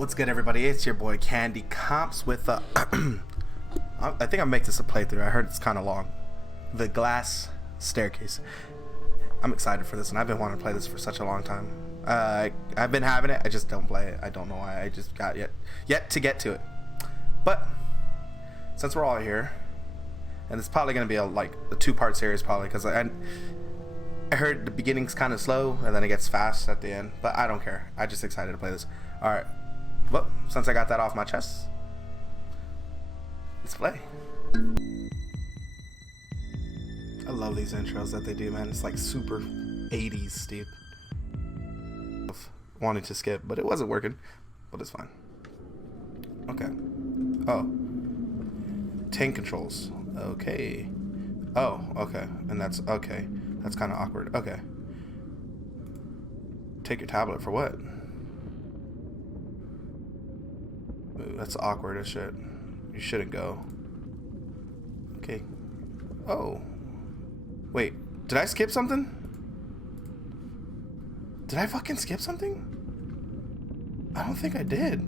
What's good, everybody? It's your boy Candy Comps with I think I'll make this a playthrough. I heard it's kind of long. The Glass Staircase. I'm excited for this, and I've been wanting to play this for such a long time. I've been having it. I just don't play it. I don't know why. I just got yet to get to it. But since we're all here, and it's probably going to be a two-part series, probably, because I heard the beginning's kind of slow, and then it gets fast at the end. But I don't care. I'm just excited to play this. All right. Well, since I got that off my chest, let's play. I love these intros that they do, man. It's like super 80s, dude. Wanted to skip, but it wasn't working. But it's fine. Okay. Oh. Tank controls. Okay. Oh, okay. And that's okay. That's kind of awkward. Okay. Take your tablet for what? Ooh, that's awkward as shit. You shouldn't go. Okay. Oh. Wait. Did I skip something? Did I fucking skip something? I don't think I did.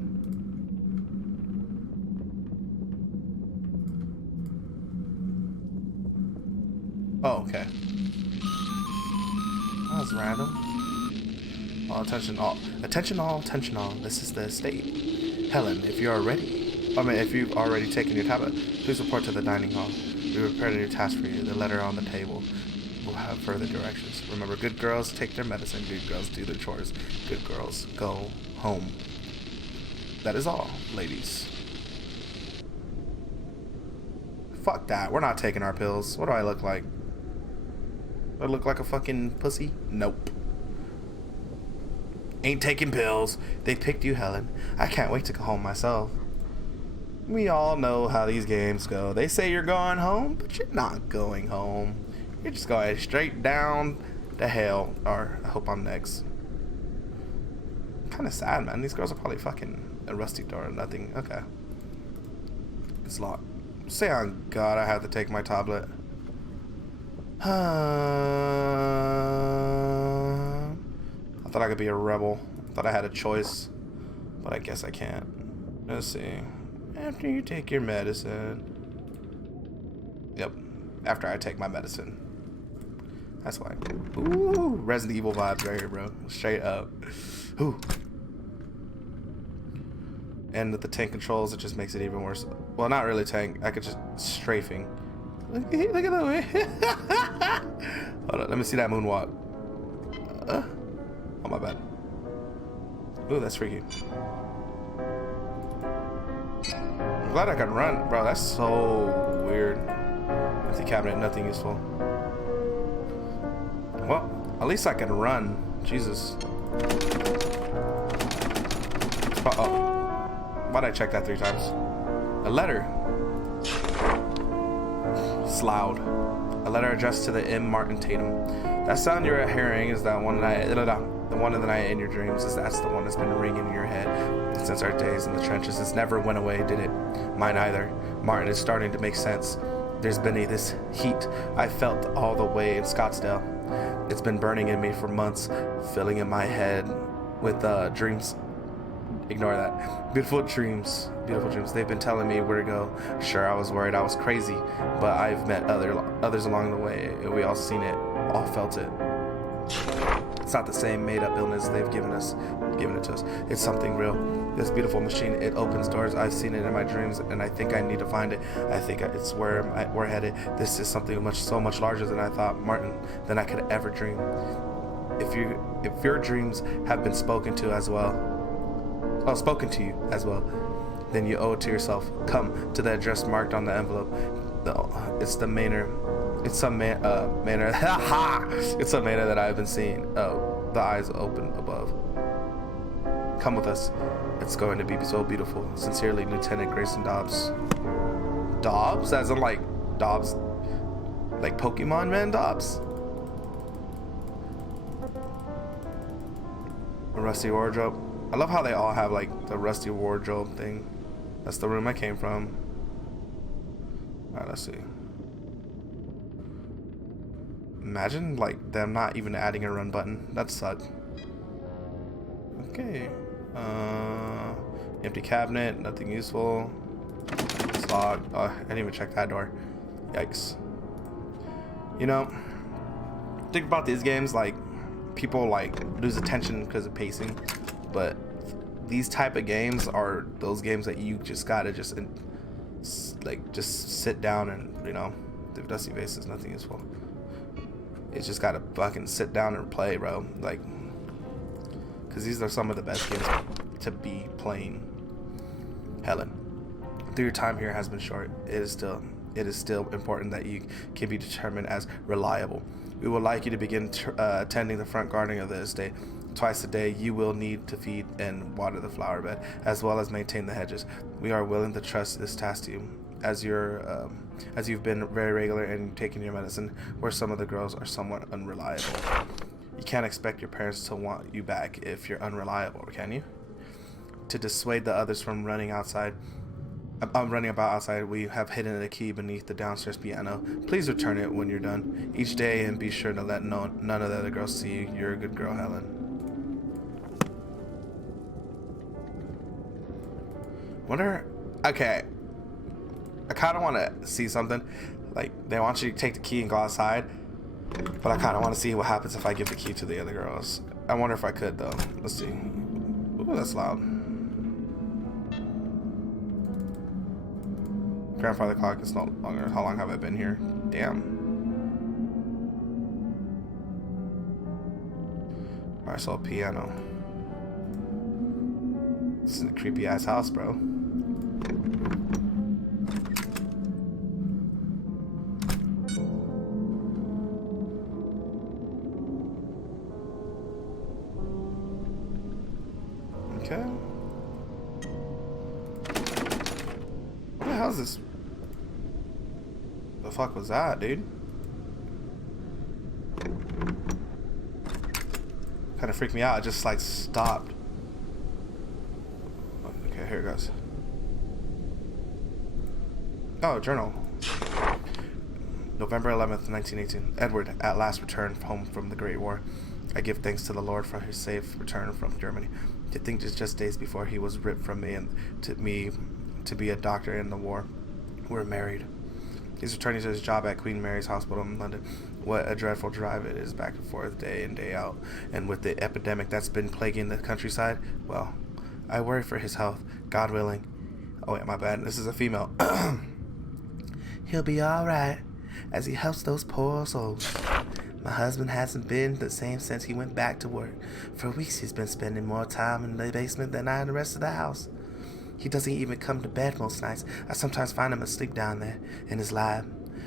Oh, okay. That was random. Attention all. This is the estate. Helen, if you are ready, if you've already taken your tablet, please report to the dining hall. We prepared a new task for you. The letter on the table will have further directions. Remember, good girls take their medicine. Good girls do their chores. Good girls go home. That is all, ladies. Fuck that. We're not taking our pills. What do I look like? Do I look like a fucking pussy? Nope. Ain't taking pills. They picked you, Helen. I can't wait to go home myself. We all know how these games go. They say you're going home, but you're not going home. You're just going straight down to hell. Or, I hope I'm next. Kind of sad, man. These girls are probably fucking a rusty door or nothing. Okay. It's locked. Say on God I have to take my tablet. I thought I could be a rebel. I thought I had a choice. But I guess I can't. Let's see. After you take your medicine. Yep. After I take my medicine. That's why. Ooh. Resident Evil vibes right here, bro. Straight up. Ooh. And with the tank controls, it just makes it even worse. Well, not really tank. I could just strafing. Look at that way. Hold on. Let me see that moonwalk. Oh, my bad. Ooh, that's freaky. I'm glad I can run. Bro, that's so weird. Empty cabinet, nothing useful. Well, at least I can run. Jesus. Uh-oh. Why'd I check that 3 times? A letter. Sloughed. A letter addressed to the M. Martin Tatum. That sound you're hearing is that one night, the one of the night in your dreams. That's the one that's been ringing in your head since our days in the trenches. It's never went away, did it? Mine either. Martin is starting to make sense. There's been this heat I felt all the way in Scottsdale. It's been burning in me for months, filling in my head with dreams. Ignore that. Beautiful dreams. They've been telling me where to go. Sure, I was worried I was crazy, but I've met others along the way. We all seen it, all felt it. It's not the same made-up illness they've given it to us. It's something real. This beautiful machine, it opens doors. I've seen it in my dreams, and I think I need to find it. I think it's where we're headed. This is something so much larger than I thought, Martin, than I could ever dream. If your dreams have been spoken to you as well, then you owe it to yourself. Come to the address marked on the envelope. It's the manor. It's some manor. It's some manor that I've been seeing. Oh, the eyes open above. Come with us. It's going to be so beautiful. Sincerely, Lieutenant Grayson Dobbs. Dobbs? As in like Dobbs, like Pokemon man Dobbs? A rusty wardrobe. I love how they all have like the rusty wardrobe thing. That's the room I came from. Alright, let's see. Imagine like them not even adding a run button. That'd suck. Okay. Empty cabinet, nothing useful. It's locked. Oh, I didn't even check that door. Yikes. You know, think about these games, like, people like lose attention because of pacing, but these type of games are those games that you just gotta just sit down and, you know, the Dusty Vase is nothing useful. It's just gotta fucking sit down and play, bro. Like, because these are some of the best games to be playing. Helen, though your time here has been short, it is still important that you can be determined as reliable. We would like you to begin tending the front gardening of the estate. Twice a day, you will need to feed and water the flower bed, as well as maintain the hedges. We are willing to trust this task to you, as you've been very regular in taking your medicine, where some of the girls are somewhat unreliable. You can't expect your parents to want you back if you're unreliable, can you? To dissuade the others from running about outside, we have hidden a key beneath the downstairs piano. Please return it when you're done each day, and be sure to let none of the other girls see you. You're a good girl, Helen. Wonder. Okay. I kind of want to see something. Like, they want you to take the key and go outside, but I kind of want to see what happens if I give the key to the other girls. I wonder if I could, though. Let's see. Ooh, that's loud. Grandfather clock is no longer. How long have I been here? Damn. I saw a piano. This is a creepy ass house, bro. Okay. What the hell is this? The fuck was that, dude? Kind of freaked me out. It just like stopped. Okay, here it goes. Oh, journal. November 11th, 1918. Edward at last returned home from the Great War. I give thanks to the Lord for his safe return from Germany. To think it's just days before he was ripped from me and to be a doctor in the war. We're married. He's returning to his job at Queen Mary's Hospital in London. What a dreadful drive it is back and forth day in, day out. And with the epidemic that's been plaguing the countryside, well, I worry for his health, God willing. Oh wait, my bad. This is a female. He'll be alright as he helps those poor souls. My husband hasn't been the same since he went back to work. For weeks he's been spending more time in the basement than I in the rest of the house. He doesn't even come to bed most nights. I sometimes find him asleep down there in his lab,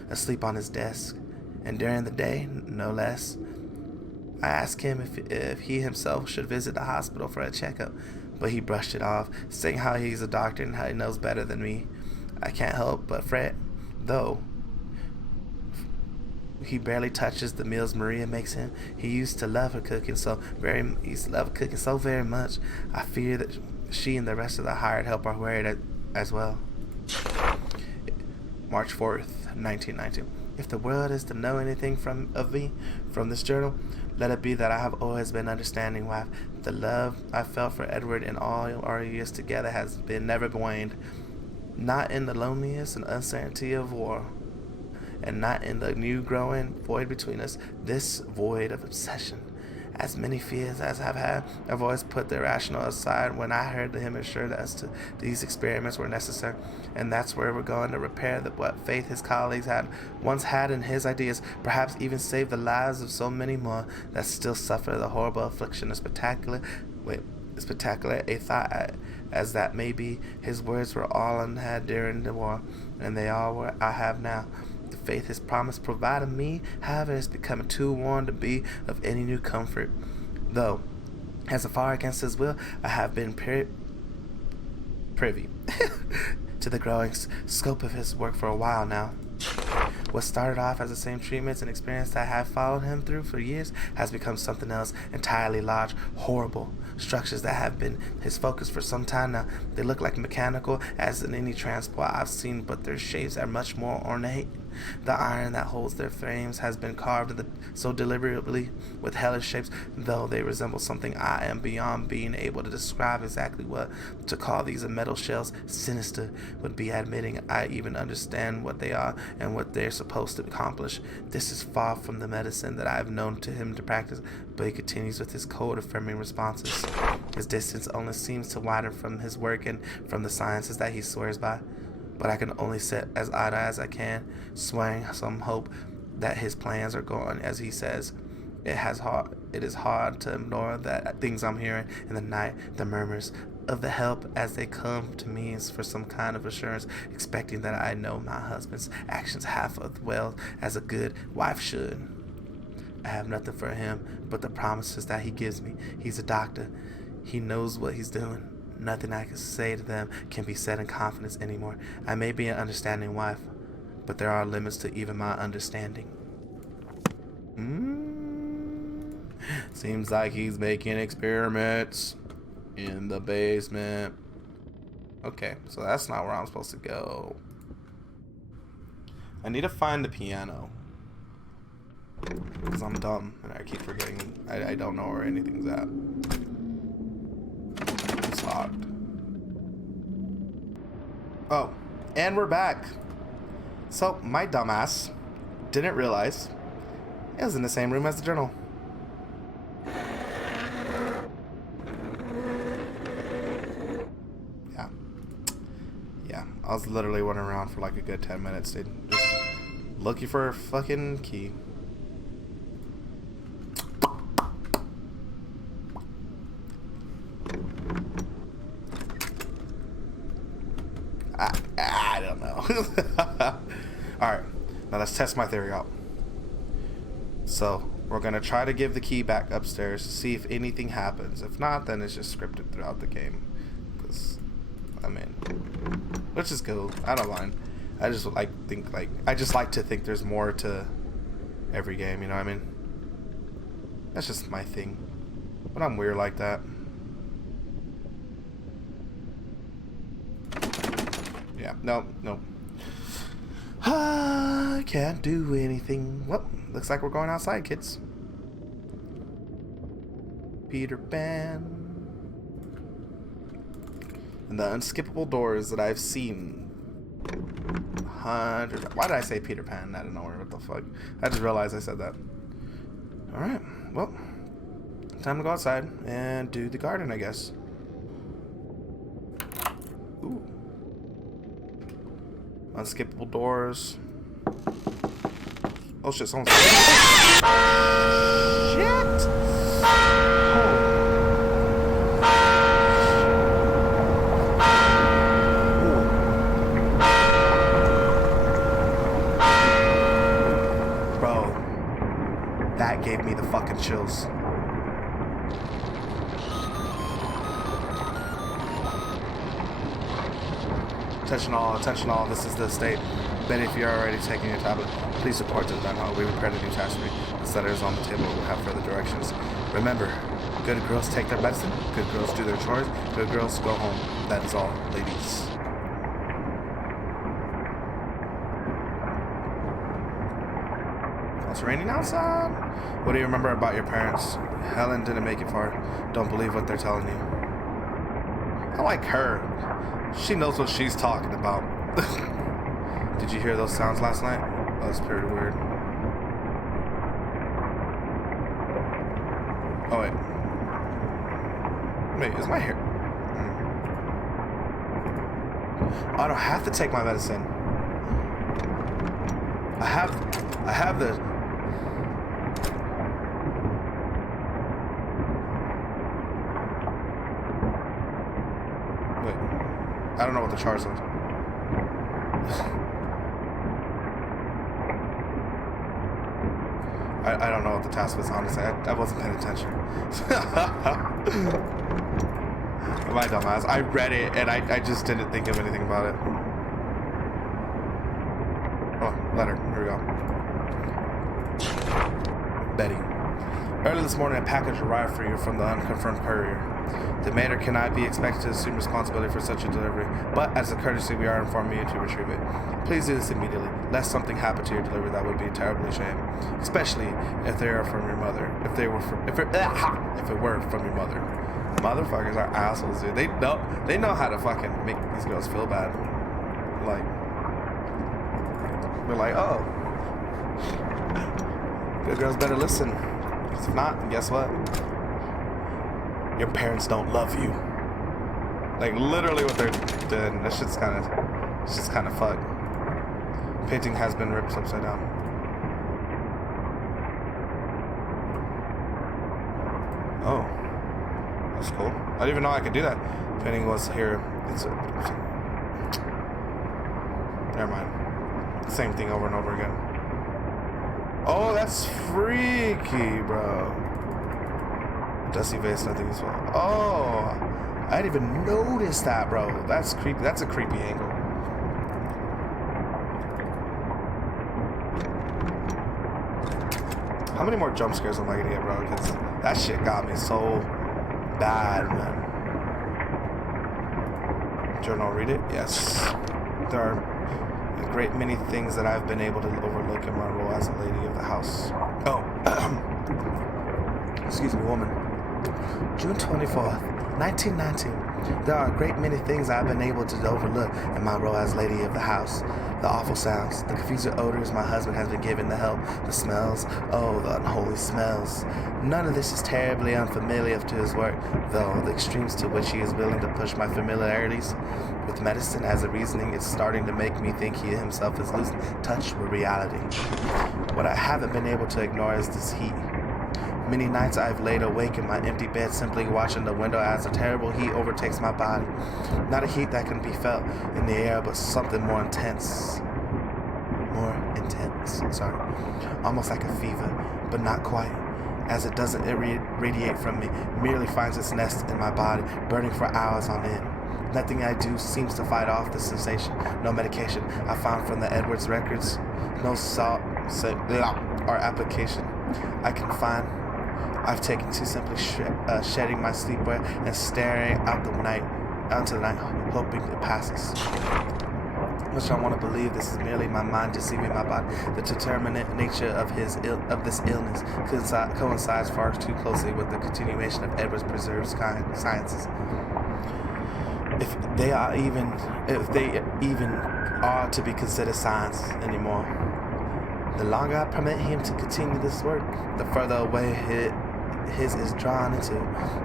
asleep on his desk, and during the day, no less. I asked him if he himself should visit the hospital for a checkup, but he brushed it off, saying how he's a doctor and how he knows better than me. I can't help but fret, though. He barely touches the meals Maria makes him. He used to love her cooking so very much. I fear that she and the rest of the hired help are worried as well. March 4th, 1990. If the world is to know anything of me from this journal, let it be that I have always been understanding wife. The love I felt for Edward in all our years together has been never waned. Not in the loneliness and uncertainty of war, and not in the new growing void between us, this void of obsession. As many fears as I've had, I've always put the irrational aside when I heard him assure us to these experiments were necessary, and that's where we're going to repair what faith his colleagues had once had in his ideas, perhaps even save the lives of so many more that still suffer the horrible affliction of spectacular a thought as that may be. His words were all I had during the war, and they all were I have now. The faith his promise provided me, however, is becoming too worn to be of any new comfort. Though, as far against his will, I have been privy to the growing scope of his work for a while now. What started off as the same treatments and experience that I have followed him through for years has become something else entirely. Large, horrible structures that have been his focus for some time now. They look like mechanical as in any transport I've seen, but their shapes are much more ornate The iron that holds their frames has been carved so deliberately with hellish shapes, though they resemble something I am beyond being able to describe exactly what. To call these metal shells sinister would be admitting I even understand what they are and what they're supposed to accomplish. This is far from the medicine that I have known to him to practice, but he continues with his cold affirming responses. His distance only seems to widen from his work and from the sciences that he swears by. But I can only sit as idle as I can, swearing some hope that his plans are going as he says. It is hard to ignore that things I'm hearing in the night, the murmurs of the help as they come to me for some kind of assurance, expecting that I know my husband's actions half as well as a good wife should. I have nothing for him but the promises that he gives me. He's a doctor. He knows what he's doing. Nothing I can say to them can be said in confidence anymore. I may be an understanding wife, but there are limits to even my understanding. Seems like he's making experiments in the basement. Okay, so that's not where I'm supposed to go. I need to find the piano. Because I'm dumb and I keep forgetting. I don't know where anything's at. It's locked. Oh, and we're back. So, my dumbass didn't realize it was in the same room as the journal. Yeah, I was literally running around for like a good 10 minutes, dude. Just looking for a fucking key. I don't know. Alright, now let's test my theory out. So, we're going to try to give the key back upstairs to see if anything happens. If not, then it's just scripted throughout the game. Because, I mean, which is cool. I don't mind. I just like to think there's more to every game, you know what I mean? That's just my thing. But I'm weird like that. Yeah, no. I can't do anything. Well, looks like we're going outside, kids. Peter Pan. And the unskippable doors that I've seen hundreds. Why did I say Peter Pan out of nowhere? What the fuck? I just realized I said that. Alright, well, time to go outside and do the garden, I guess. Ooh. Unskippable doors. Oh shit, someone's... Shit! Bro, that gave me the fucking chills. Attention all, this is the estate. Betty, if you're already taking your tablet, please report to the demo. We prepared a new task for you. This letter is on the table. We'll have further directions. Remember, good girls take their medicine, good girls do their chores, good girls go home. That is all, ladies. It's raining outside. What do you remember about your parents? Helen didn't make it far. Don't believe what they're telling you. I like her. She knows what she's talking about. Did you hear those sounds last night? That was pretty weird. Oh, wait. Wait, is my hair... I don't have to take my medicine. I have the... Wait. I don't know what the chart says. I don't know what the task was, honestly. I wasn't paying attention. My dumbass. I read it and I just didn't think of anything about it. Oh, letter. Here we go. Betty. Early this morning, a package arrived for you from the unconfirmed courier. The mater cannot be expected to assume responsibility for such a delivery, but as a courtesy, we are informing you to retrieve it. Please do this immediately, lest something happen to your delivery that would be a terrible shame, especially if they are from your mother. If it were from your mother. Motherfuckers are assholes, dude. They know how to fucking make these girls feel bad. Like, we're like, oh, good girls better listen. If not, guess what? Your parents don't love you. Like, literally what they're doing. That shit's kind of fucked. Painting has been ripped upside down. Oh, that's cool. I didn't even know I could do that. Painting was here. Never mind. Same thing over and over again. Oh, that's freaky, bro. Dusty vase, nothing useful. Oh, I didn't even notice that, bro. That's creepy. That's a creepy angle. How many more jump scares am I gonna get, bro? Because that shit got me so bad, man. Journal, read it? Yes. There are a great many things that I've been able to overlook in my role as a lady of the house. Oh, excuse me, woman. June 24th, 1919. There are a great many things I've been able to overlook in my role as lady of the house. The awful sounds, the confusing odors my husband has been given the help, the smells, oh, the unholy smells. None of this is terribly unfamiliar to his work, though the extremes to which he is willing to push my familiarities with medicine as a reasoning is starting to make me think he himself is losing touch with reality. What I haven't been able to ignore is this heat. Many nights I've laid awake in my empty bed simply watching the window as a terrible heat overtakes my body. Not a heat that can be felt in the air, but something more intense. Almost like a fever, but not quite, as it doesn't radiate from me, merely finds its nest in my body, burning for hours on end. Nothing I do seems to fight off the sensation. No medication I found from the Edwards records, no salt or application I can find. I've taken to simply shedding my sleepwear and staring out into the night, hoping it passes. Which I want to believe this is merely my mind deceiving my body. The determinate nature of this illness coincides far too closely with the continuation of Edwards' preserved sciences. If they even are to be considered science anymore. The longer I permit him to continue this work, the further away his is drawn into,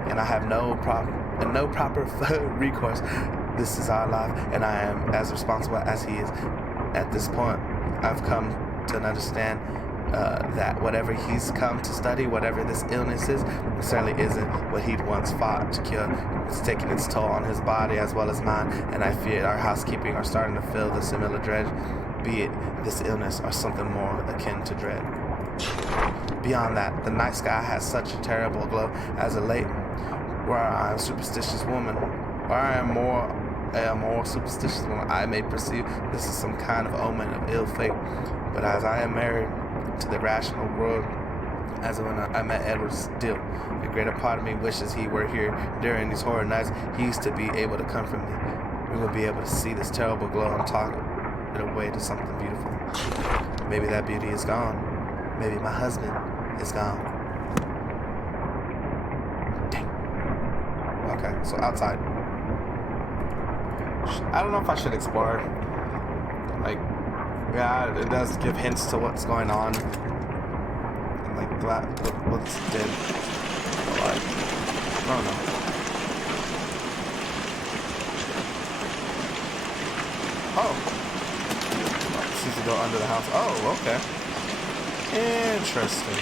and I have no proper recourse. This is our life, and I am as responsible as he is. At this point, I've come to understand that whatever he's come to study, whatever this illness is, certainly isn't what he'd once fought to cure. It's taking its toll on his body as well as mine, and I fear our housekeeping are starting to feel the similar dread, be it this illness or something more akin to dread. Beyond that, the night sky has such a terrible glow as of late, where I am a superstitious woman, or I am a more superstitious woman, I may perceive this is some kind of omen of ill fate. But as I am married to the rational world, as when I met Edward still, a greater part of me wishes he were here during these horror nights. He used to be able to comfort me. We will be able to see this terrible glow and talk it away to something beautiful. Maybe that beauty is gone. Maybe my husband is gone. Dang. Okay, so outside. I don't know if I should explore. Like, yeah, it does give hints to what's going on. And like that, what's dead. Like, I don't know. Oh. Seems to go under the house. Oh, okay. Interesting.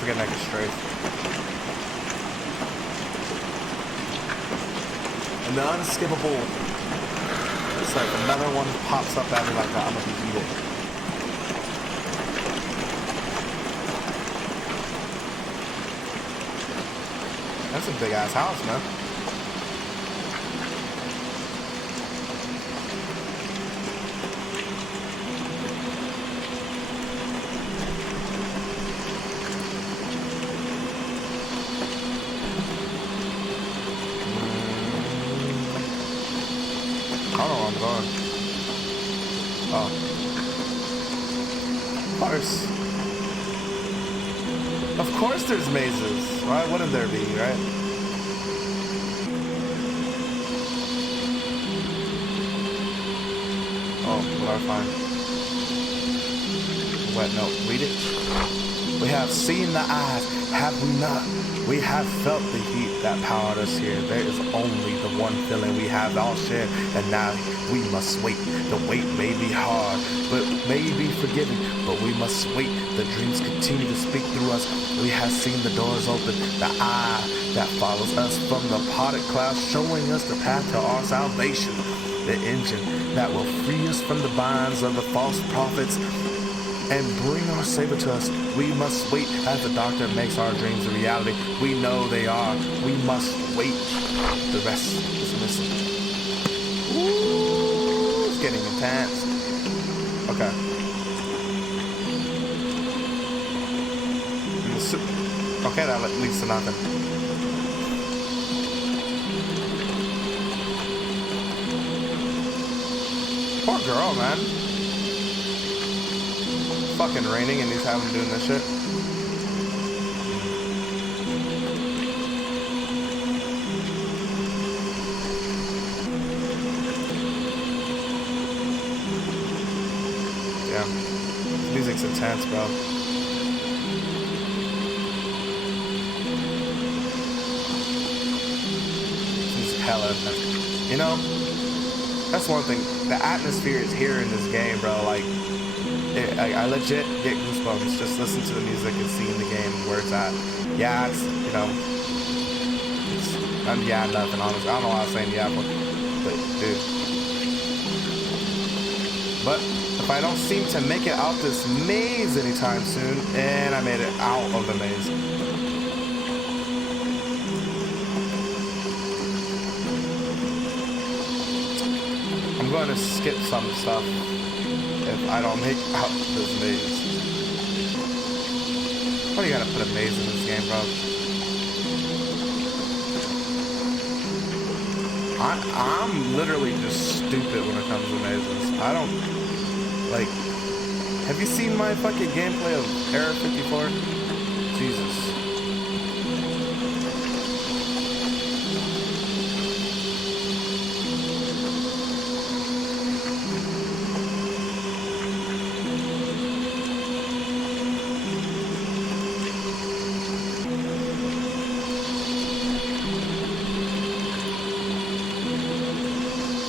Forget I can strafe. And the unskippable. It's like another one pops up at me like that. I'm gonna beat it. That's a big ass house, man. going. Oh. Of course. Of course there's mazes. Why wouldn't there be, right? Oh, what do I find? Wet note. Read it. We have seen the eyes, have we not? We have felt the heat that powered us here. There is only the one feeling we have all shared, and now we must wait. The wait may be hard, but may be forgiving, but we must wait. The dreams continue to speak through us. We have seen the doors open, the eye that follows us from the parted clouds, showing us the path to our salvation. The engine that will free us from the binds of the false prophets and bring our Savior to us. We must wait as the doctor makes our dreams a reality. We know they are. We must wait. The rest is missing. Ooh, it's getting intense. Okay. Okay, that leads to nothing. Poor girl, man. Fucking raining and he's having doing this shit. Yeah. This music's intense, bro. This is hella intense. You know, that's one thing. The atmosphere is here in this game, bro. Like, I legit get goosebumps just listening to the music and seeing the game where it's at. Yeah, it's, you know, yeah, nothing, honestly. I don't know why I was saying yeah, but dude. But if I don't seem to make it out this maze anytime soon, and I made it out of the maze. I'm going to skip some stuff if I don't make out this maze. Why do you gotta put a maze in this game, bro? I'm literally just stupid when it comes to mazes. I don't, like, have you seen my fucking gameplay of Error 54? Jesus.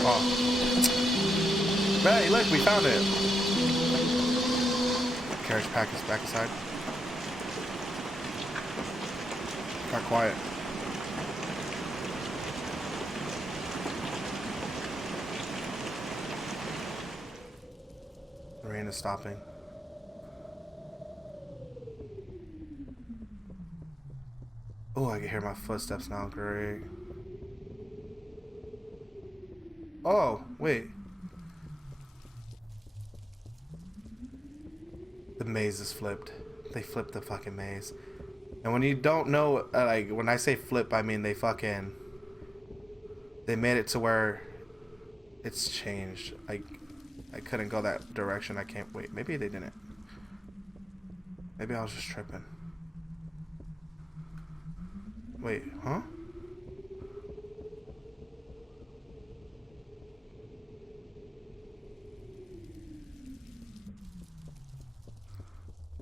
Oh. Hey, look, we found it. Carriage pack is back aside. Got quiet. The rain is stopping. Oh, I can hear my footsteps now. Great. Oh, wait. The maze is flipped. They flipped the fucking maze. And when you don't know, like, when I say flip, I mean they made it to where it's changed. I couldn't go that direction. I can't, wait, maybe they didn't. Maybe I was just tripping. Wait, huh?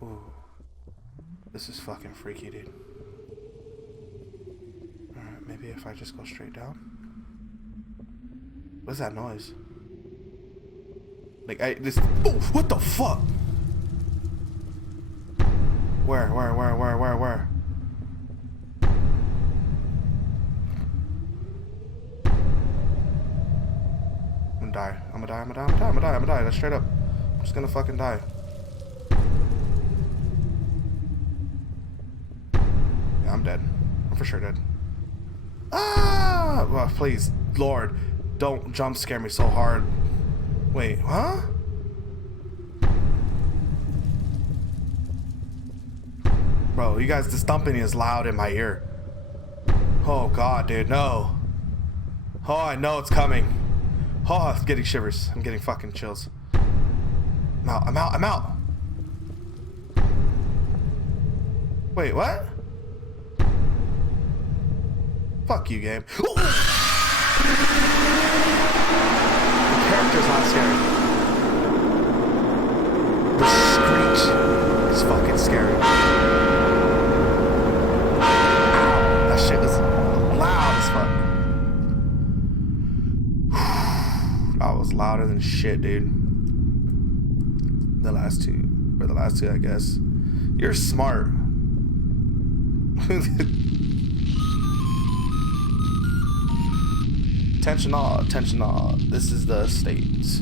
Ooh, this is fucking freaky, dude. Alright, maybe if I just go straight down. What's that noise? Like, oh, what the fuck? Where? I'm gonna die. That's straight up. I'm just gonna fucking die. I'm dead. I'm for sure dead. Ah! Well, please, Lord, don't jump scare me so hard. Wait, huh? Bro, you guys, the stomping is loud in my ear. Oh God, dude, no. Oh, I know it's coming. Oh, I'm getting shivers. I'm getting fucking chills. I'm out. I'm out. I'm out. Wait, what? Fuck you, game. Ooh! The character's not scary. The screech is fucking scary. That shit is loud as fuck. That was louder than shit, dude. The last two, I guess. You're smart. Attention all. This is the States.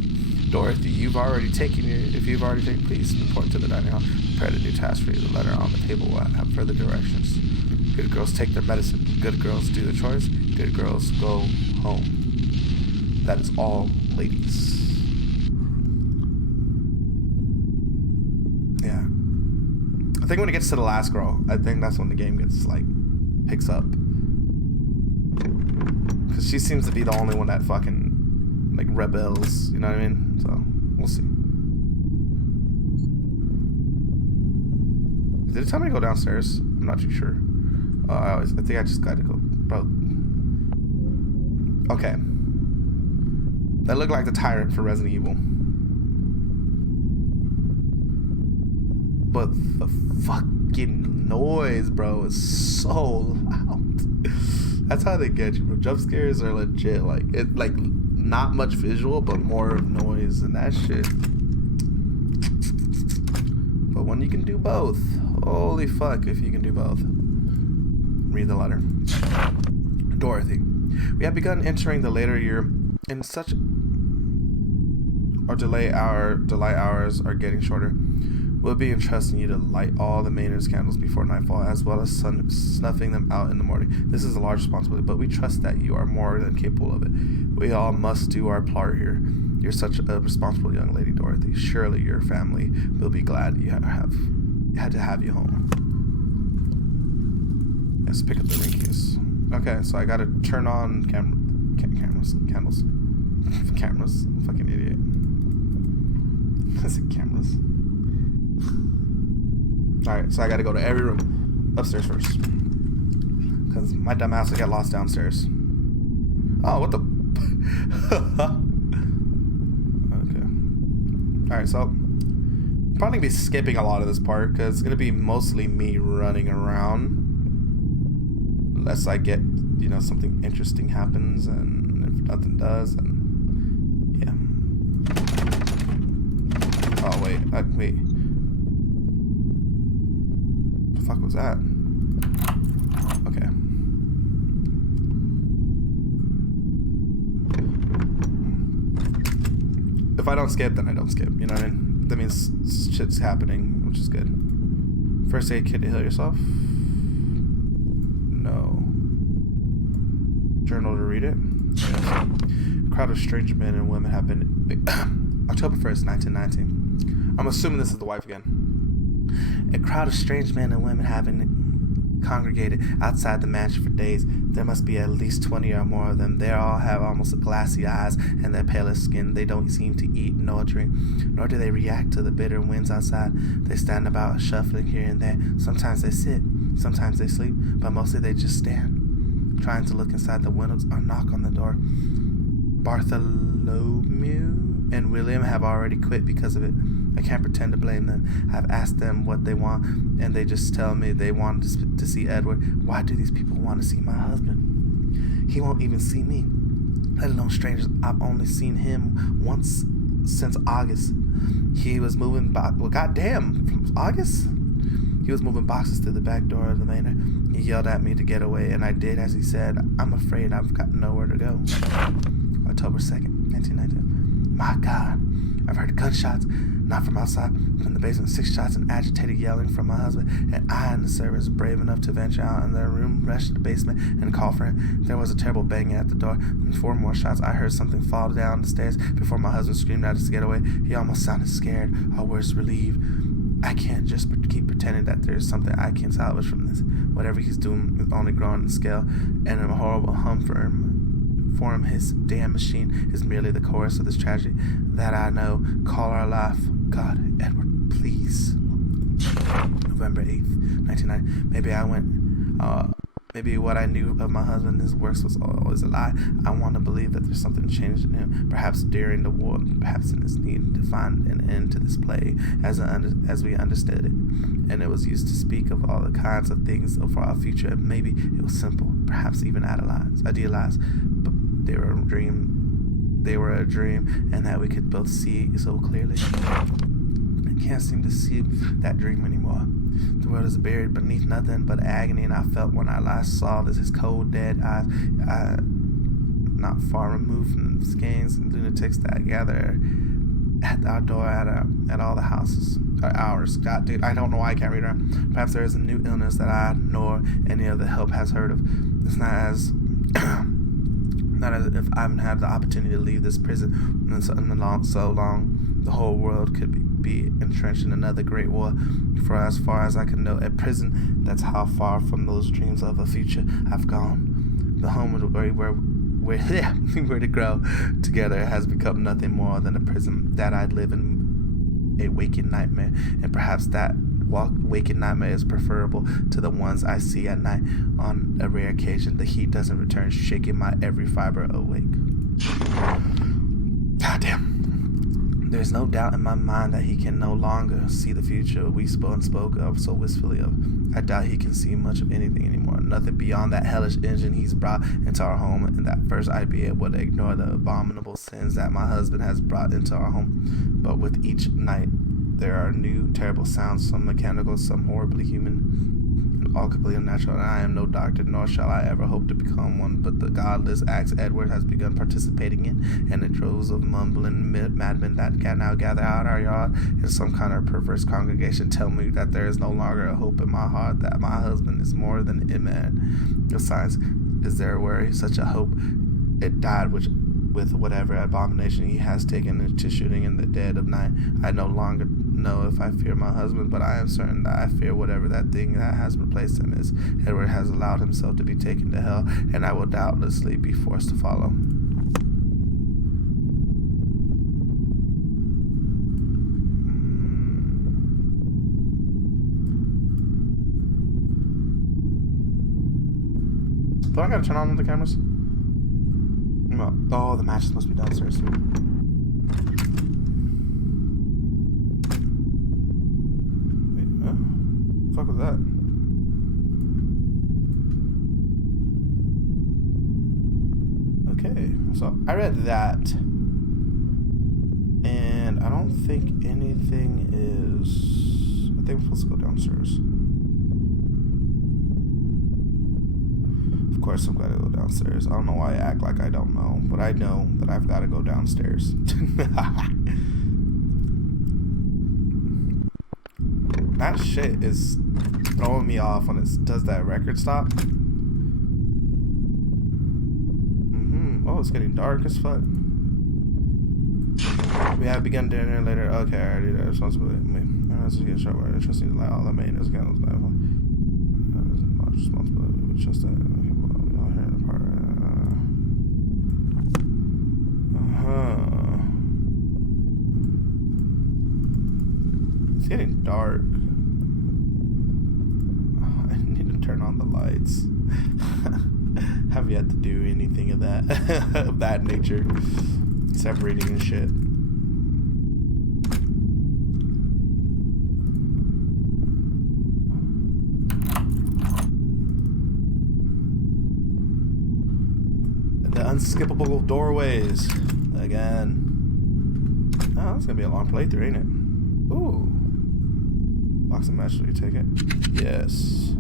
Dorothy, if you've already taken, please report to the dining hall. Prepare a new task for you. The letter on the table will have further directions. Good girls take their medicine. Good girls do their chores. Good girls go home. That is all, ladies. Yeah. I think when it gets to the last girl, I think that's when the game gets, like, picks up. Because she seems to be the only one that fucking, like, rebels, you know what I mean? So, we'll see. Did it tell me to go downstairs? I'm not too sure. I think I just got to go, bro. Okay. That looked like the tyrant for Resident Evil. But the fucking noise, bro, is so loud. That's how they get you, bro. Jump scares are legit. Like, it, like, not much visual, but more of noise and that shit. But when you can do both, holy fuck if you can do both. Read the letter. Dorothy, we have begun entering the later year in such our delight hours are getting shorter. We'll be entrusting you to light all the Maynard's candles before nightfall, as well as snuffing them out in the morning. This is a large responsibility, but we trust that you are more than capable of it. We all must do our part here. You're such a responsible young lady, Dorothy. Surely your family will be glad you had to have you home. Let's pick up the ring keys. Okay, so I gotta turn on candles. Cameras. Fucking idiot. I said cameras. Alright, so I gotta go to every room. Upstairs first. Because my dumb ass will get lost downstairs. Oh, what the... Okay. Alright, so... I'm probably gonna be skipping a lot of this part, because it's gonna be mostly me running around. Unless I get, you know, something interesting happens, and if nothing does, and... Yeah. Oh, wait. Wait. The fuck was that? Okay. If I don't skip, then I don't skip. You know what I mean? That means shit's happening, which is good. First aid kit to heal yourself. No. Journal to read it. Yes. A crowd of strange men and women have been... October 1st, 1919. I'm assuming this is the wife again. A crowd of strange men and women have been congregated outside the mansion for days. There must be at least 20 or more of them. They all have almost glassy eyes and their palest skin. They don't seem to eat nor drink, nor do they react to the bitter winds outside. They stand about, shuffling here and there. Sometimes they sit, sometimes they sleep, but mostly they just stand, trying to look inside the windows or knock on the door. Bartholomew and William have already quit because of it. I can't pretend to blame them. I've asked them what they want, and they just tell me they want to see Edward. Why do these people want to see my husband? He won't even see me, let alone strangers. I've only seen him once since August. He was moving goddamn, from August? He was moving boxes through the back door of the manor. He yelled at me to get away, and I did as he said. I'm afraid I've got nowhere to go. October 2nd, 1919. My God, I've heard gunshots, not from outside, from the basement. 6 shots and agitated yelling from my husband, and I and the servants, brave enough to venture out in their room, rushed to the basement and called for him. There was a terrible banging at the door, and 4 more shots. I heard something fall down the stairs before my husband screamed at us to get away. He almost sounded scared, or worse, relieved. I can't just keep pretending that there's something I can salvage from this. Whatever he's doing is only growing in scale, and a horrible hum form his damn machine is merely the chorus of this tragedy that I know. Call our life. God, Edward, please. November 8th, 1990. Maybe I went, maybe what I knew of my husband and his works was always a lie. I want to believe that there's something changed in him, perhaps during the war, perhaps in his need to find an end to this plague as we understood it. And it was used to speak of all the kinds of things for our future. Maybe it was simple, perhaps even idealized, but they were a dream, and that we could both see so clearly. I can't seem to see that dream anymore. The world is buried beneath nothing but agony, and I felt when I last saw his cold, dead eyes, not far removed from the skeins and lunatics that gather at our door at all the houses. Ours. God, dude, I don't know why I can't read around. Perhaps there is a new illness that I nor any of the help has heard of. It's not as if I haven't had the opportunity to leave this prison so long. The whole world could be entrenched in another great war. For as far as I can know, a prison, that's how far from those dreams of a future I've gone. The home where to grow together has become nothing more than a prison that I'd live in, a waking nightmare, and perhaps that waking nightmare is preferable to the ones I see at night. On a rare occasion, the heat doesn't return, shaking my every fiber awake. Goddamn. There's no doubt in my mind that he can no longer see the future we spoke of so wistfully of. I doubt he can see much of anything anymore. Nothing beyond that hellish engine he's brought into our home, and that first I'd be able to ignore the abominable sins that my husband has brought into our home. But with each night, there are new terrible sounds, some mechanical, some horribly human, and all completely unnatural. And I am no doctor, nor shall I ever hope to become one, but the godless acts Edward has begun participating in, and the droves of mumbling madmen that can now gather out our yard in some kind of perverse congregation tell me that there is no longer a hope in my heart, that my husband is more than a man. Besides, is there where such a hope? It died with whatever abomination he has taken to shooting in the dead of night. I no longer know if I fear my husband, but I am certain that I fear whatever that thing that has replaced him is. Edward has allowed himself to be taken to hell, and I will doubtlessly be forced to follow. Do I gotta turn on the cameras? No. Oh, the matches must be downstairs. Wait, what the fuck was that? Okay, so I read that, and I don't think anything is. I think we're supposed to go downstairs. Of course I'm gotta go downstairs. I don't know why I act like I don't know, but I know that I've gotta go downstairs. That shit is throwing me off when it does that record stop. Oh, it's getting dark as fuck. We have begun dinner later. Okay, I already did responsibility. I was getting short word. I trust you to all the maintenance scandals. That is a large responsibility. We trust that. It's getting dark. I need to turn on the lights. Have yet to do anything of that of that nature, except reading and shit. The unskippable doorways again. Oh, that's gonna be a long playthrough, ain't it? Ooh. Boxing match, will you take it? Yes.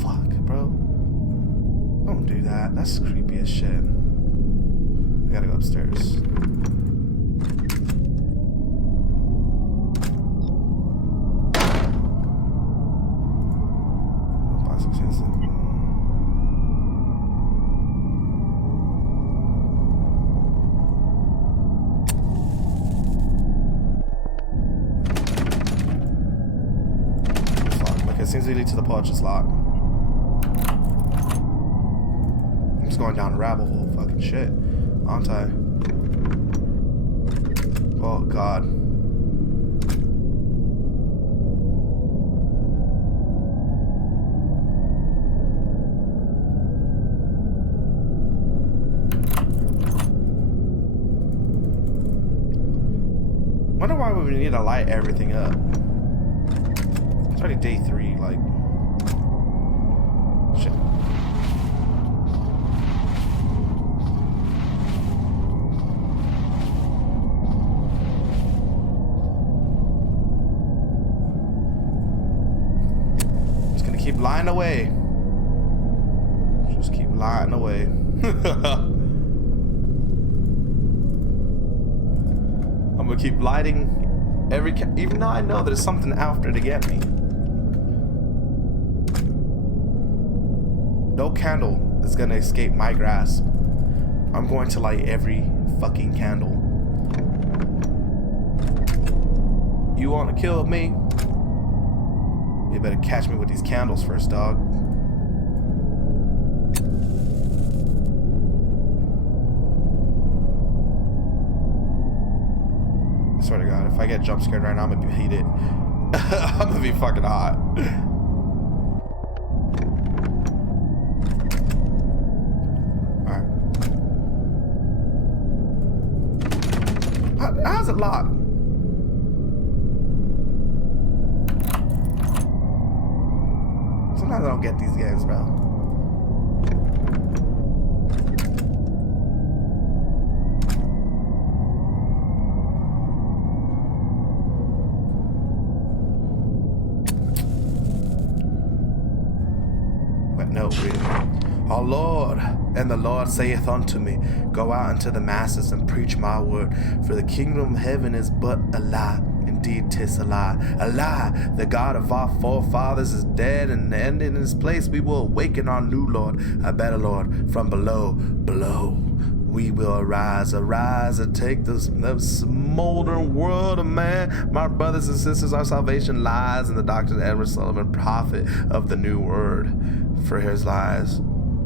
Fuck, bro. Don't do that. That's creepy as shit. I gotta go upstairs. seems to lead to the porch. It's locked. I'm just going down a rabbit hole. Fucking shit. Aren't I? Oh, God. Wonder why we need to light everything up. It's already day 3, like. Shit. Just gonna keep lying away. Just keep lying away. I'm gonna keep lighting every even though I know there's something after to get me. No candle is gonna escape my grasp. I'm going to light every fucking candle. You wanna kill me? You better catch me with these candles first, dog. I swear to God, if I get jump scared right now, I'm gonna be heated. I'm gonna be fucking hot. Alright. How's it locked? Sometimes I don't get these games, bro. No, really. Our Lord, and the Lord saith unto me, go out unto the masses and preach my word, for the kingdom of heaven is but a lie. Indeed, 'tis a lie. A lie. The God of our forefathers is dead, and in his place we will awaken our new Lord, a better Lord, from below. We will arise and take this smoldering world of man. My brothers and sisters, our salvation lies in the Dr. Edward Sullivan, prophet of the new word. For his lies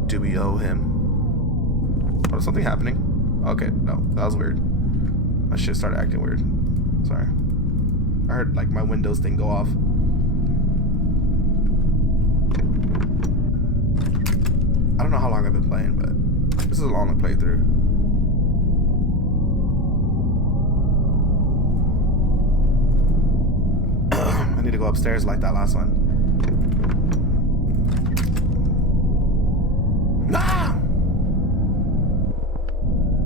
do we owe him. Oh, is something happening? Okay, no, that was weird. My shit started acting weird. Sorry. I heard like my Windows thing go off. I don't know how long I've been playing, but this is a long playthrough. I need to go upstairs like that last one. Nah!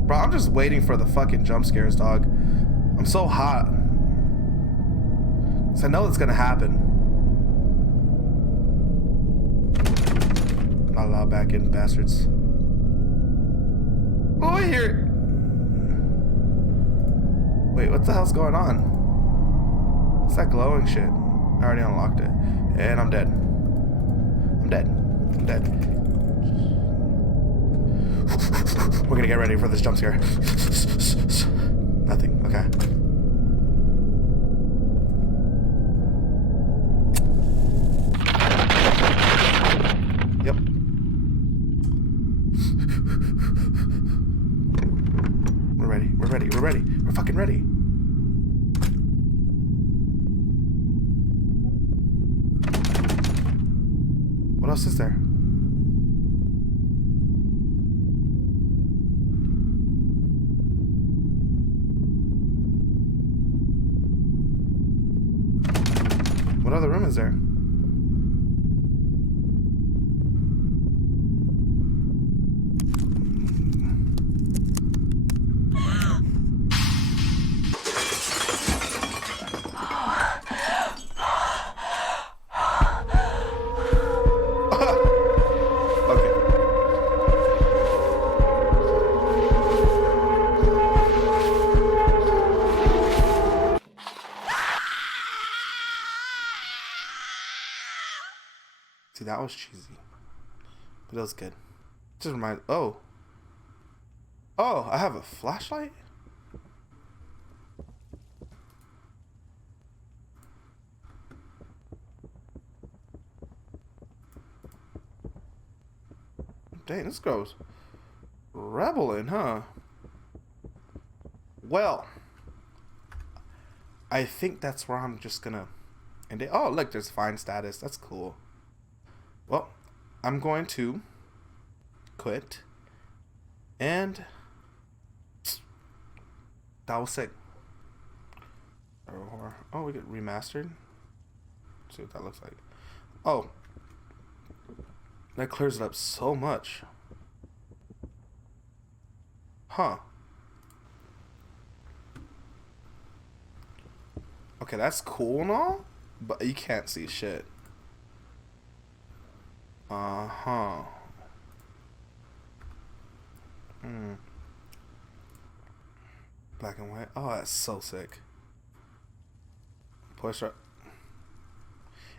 Bro, I'm just waiting for the fucking jump scares, dog. I'm so hot. So I know it's gonna happen. Not allowed back in, bastards. Oh, I hear it. Wait, what the hell's going on? What's that glowing shit? I already unlocked it. And I'm dead. I'm dead. I'm dead. We're gonna get ready for this jump scare. Nothing. Okay. Yep. We're ready. We're ready. We're ready. We're fucking ready. What else is there? What other room is there? See, that was cheesy, but it was good. Just remind. Oh, I have a flashlight. dang, this girl's rebelling, huh? Well, I think that's where I'm just gonna end it. Oh, look, there's fine status. That's cool. Well, I'm going to quit. And that was sick. Oh, we get remastered. Let's see what that looks like. Oh, that clears it up so much. Huh. Okay, that's cool and all, but you can't see shit. Uh-huh. Black and white. Oh, that's so sick.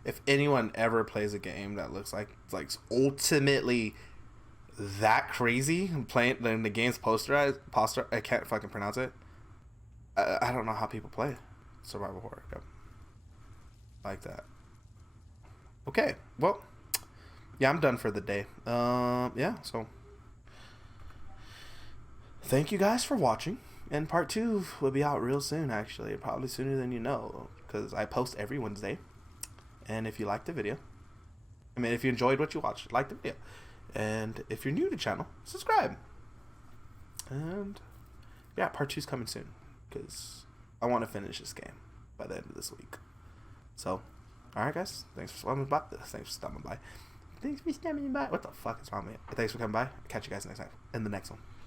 If anyone ever plays a game that looks like ultimately that crazy, playing then the game's posterized, I can't fucking pronounce it. I don't know how people play survival horror. Yep. Like that. Okay, well, yeah, I'm done for the day. Yeah, so thank you guys for watching. And part 2 will be out real soon, actually. Probably sooner than you know, because I post every Wednesday. And if you liked the video, if you enjoyed what you watched, like the video. And if you're new to the channel, subscribe. And yeah, part 2's coming soon, because I want to finish this game by the end of this week. So, alright guys, thanks for stopping by. What the fuck is wrong with me? Thanks for coming by. I'll catch you guys next time in the next one.